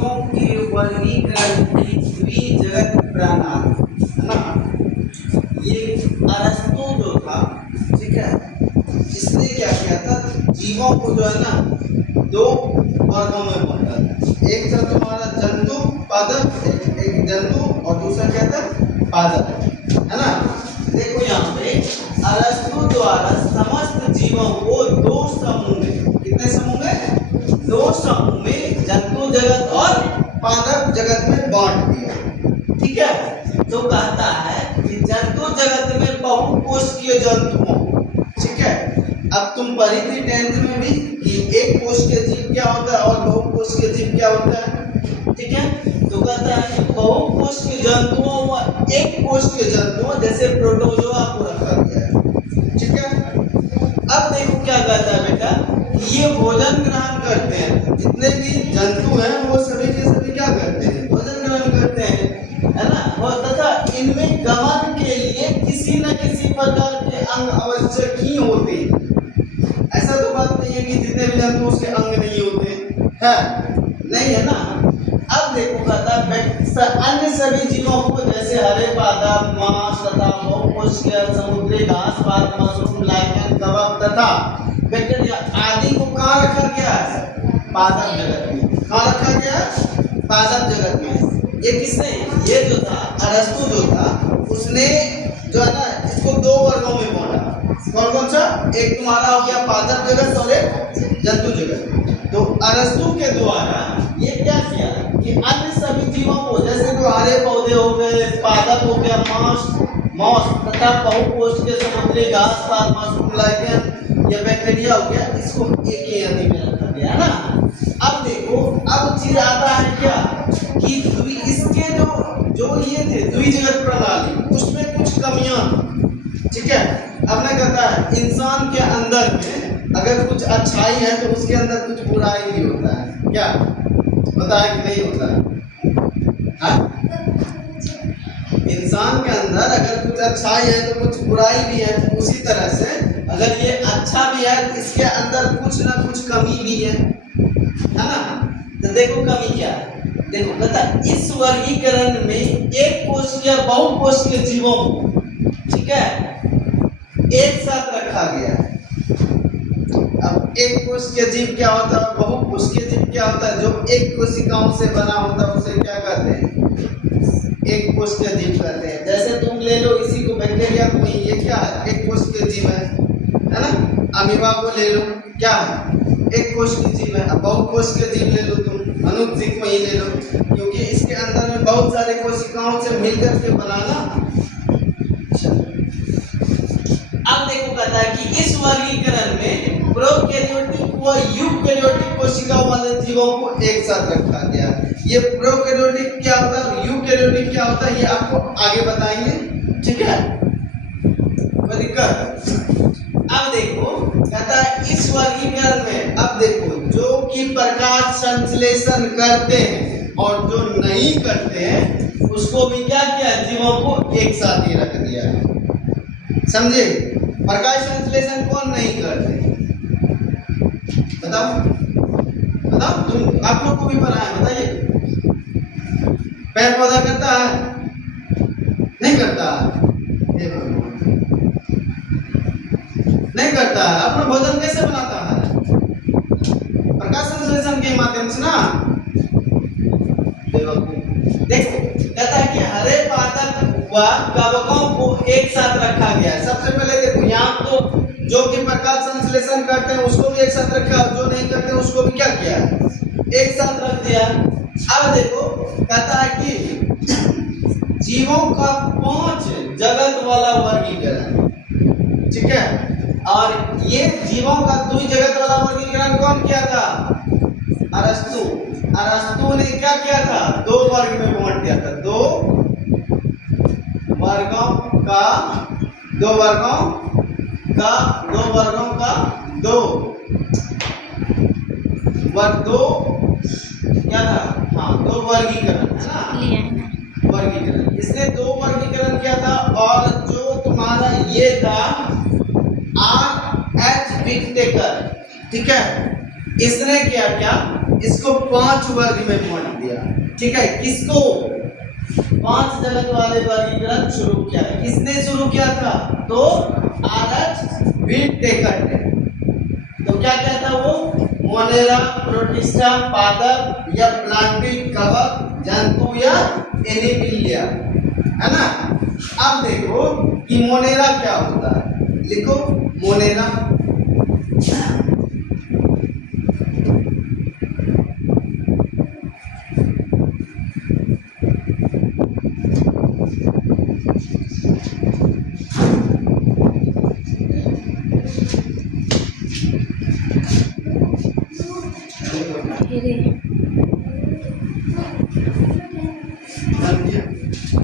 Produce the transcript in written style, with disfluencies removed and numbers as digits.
जीवों के वर्गीकरण की द्विजगत प्रणाली है ना। ये अरस्तु जो था, ठीक है, इसने क्या किया था, जीवों को जो है ना दो वर्गों में बांटा था। एक था तुम्हारा जंतु पादप, एक जंतु और दूसरा क्या था पादप, है ना। देखो यहाँ पे अरस्तु द्वारा समस्त जीवों को दो समूह में, कितने समूह में, दो समूह में जंतु जगत और पादप जगत में बांट दिया, ठीक है। तो कहता है कि जंतु जगत में बहुकोषीय जंतु, ठीक है। अब तुम पढ़ी थी 10th में भी कि एक कोषीय जीव क्या होता है और बहुकोषीय जीव क्या होता है, ठीक है। तो कहता है कि बहुकोषीय जंतुओं व एक कोषीय जंतुओं जैसे प्रोटोजोआ को रखा गया है, ठीक है। अब देखो क्या कहता है बेटा, ये भोजन ग्रहण करते हैं, जितने भी जंतु हैं वो सभी के सभी क्या करते हैं, भोजन ग्रहण करते हैं, है ना। और तथा इनमें गमन के लिए किसी न किसी प्रकार के अंग आवश्यक ही होते हैं। ऐसा तो बात नहीं है कि जितने भी जंतु उसके अंग नहीं होते हैं, नहीं है ना। अब देखो कहता है अन्य सभी जीवों को जैसे हरे पादप, मांस तथा बहुकोषीय समुद्री घास, पात, मशरूम, लाइकेन, कवक तथा बैक्टीरिया आदि को कहाँ रखा गया है, पादप जगत में। कहाँ रखा गया है, पादप जगत में। ये किसने, ये जो था अरस्तु जो था, उसने जो है ना इसको दो वर्गों में बांटा। कौन कौन सा, एक तुम्हारा हो गया पादप जगत और एक जंतु जगत। तो अरस्तु के द्वारा ये क्या किया कि अन्य सभी जीवों को जैसे जो हरे पौधे हो गए, पादप हो गया, मांस तथा बहुकोषीय समुद्री घास, पात, मशरूम, लाइकेन या बैक्टीरिया हो गया, इसको एक ही आदि में रखा गया ना। अब देखो अब चीज आता है क्या कि इसके जो ये थे द्विजगत प्रणाली, उसमें कुछ कमियां, ठीक है। अब मैं कहता है इंसान के अंदर में अगर कुछ अच्छाई है तो उसके अंदर कुछ बुराई भी होता है, क्या होता है कि नहीं होता है, हाँ? इंसान के अंदर अगर कुछ अच्छाई है तो कुछ बुराई भी है, उसी तरह से अगर ये अच्छा भी है तो इसके अंदर कुछ ना कुछ कमी भी है ना। तो देखो कमी क्या है, देखो कहता इस वर्गीकरण में एक कोषीय बहुकोषीय जीवों को, ठीक है, एक साथ रखा गया है। अब एक कोषीय जीव क्या होता है, बहुकोषीय जीव क्या होता है, जो एक कोशिकाओं से बना होता है उसे क्या कहते हैं, एक कोषीय जीव कहते हैं। जैसे तुम ले लो इसी को, बैक्टीरिया को, ये क्या है, एक कोषीय जीव है ना। अमीबा को ले लो, क्या है, एक कोषीय जीव है। अब बहुकोषीय जीव ले लो तुम, मनुष्य को ही ले लो, क्योंकि इसके अंदर में बहुत सारे कोशिकाओं से मिलकर के बनाना। अब देखो कहता है कि इस वर्गीकरण में प्रोकैरियोटिक व यूकैरियोटिक कोशिकाओं वाले जीवों को एक साथ रखा गया। ये प्रोकैरियोटिक क्या होता है, यूकैरियोटिक क्या होता है, ये आपको आगे बताएंगे, ठीक है, कोई दिक्कत। अब देखो कहता है इस वर्गीकरण में, अब देखो जो कि प्रकाश संश्लेषण करते हैं और जो नहीं करते हैं उसको भी क्या किया, जीवों को एक साथ ही रख दिया है, समझे। प्रकाश संश्लेषण कौन नहीं करते, बताओ बताओ, तुम आप लोग को भी पढ़ा है, बताइए। पेड़ पौधा करता है, नहीं करता, नहीं करता है। अपना भोजन कैसे बनाता है, प्रकाश संश्लेषण के माध्यम से ना। देखो कहता है कि हरे पादप व कवकों को एक साथ रखा गया है। सबसे पहले देखो यहाँ तो जो कि प्रकाश संश्लेषण करते हैं उसको भी एक साथ रखा, जो नहीं करते उसको भी क्या किया, एक साथ रख दिया। अब देखो कहता है कि जीवों का 5 जगत वाला वर्गीकरण, ठीक है। और ये जीवों का द्विजगत वाला वर्गीकरण कौन किया था, अरस्तु। अरस्तु ने क्या किया था, दो वर्ग में बांट दिया था, दो वर्गों का दो क्या था, हाँ, दो वर्गीकरण है ना, वर्गीकरण। इसने दो वर्गीकरण किया था। और जो तुम्हारा ये था आर एच विटेकर, ठीक है, इसने क्या क्या इसको 5 वर्ग में बांट दिया। ठीक है, किसको? 5 जगत वाले वर्गीकरण शुरू किया। किसने शुरू किया था? तो आर्च व्हिटेकर ने। तो क्या कहता वो? मोनेरा, प्रोटिस्टा, पादप या प्लांटिक कवक जंतु या एनिमिलिया, है ना। अब देखो कि मोनेरा क्या होता है, लिखो मोनेरा। धीरे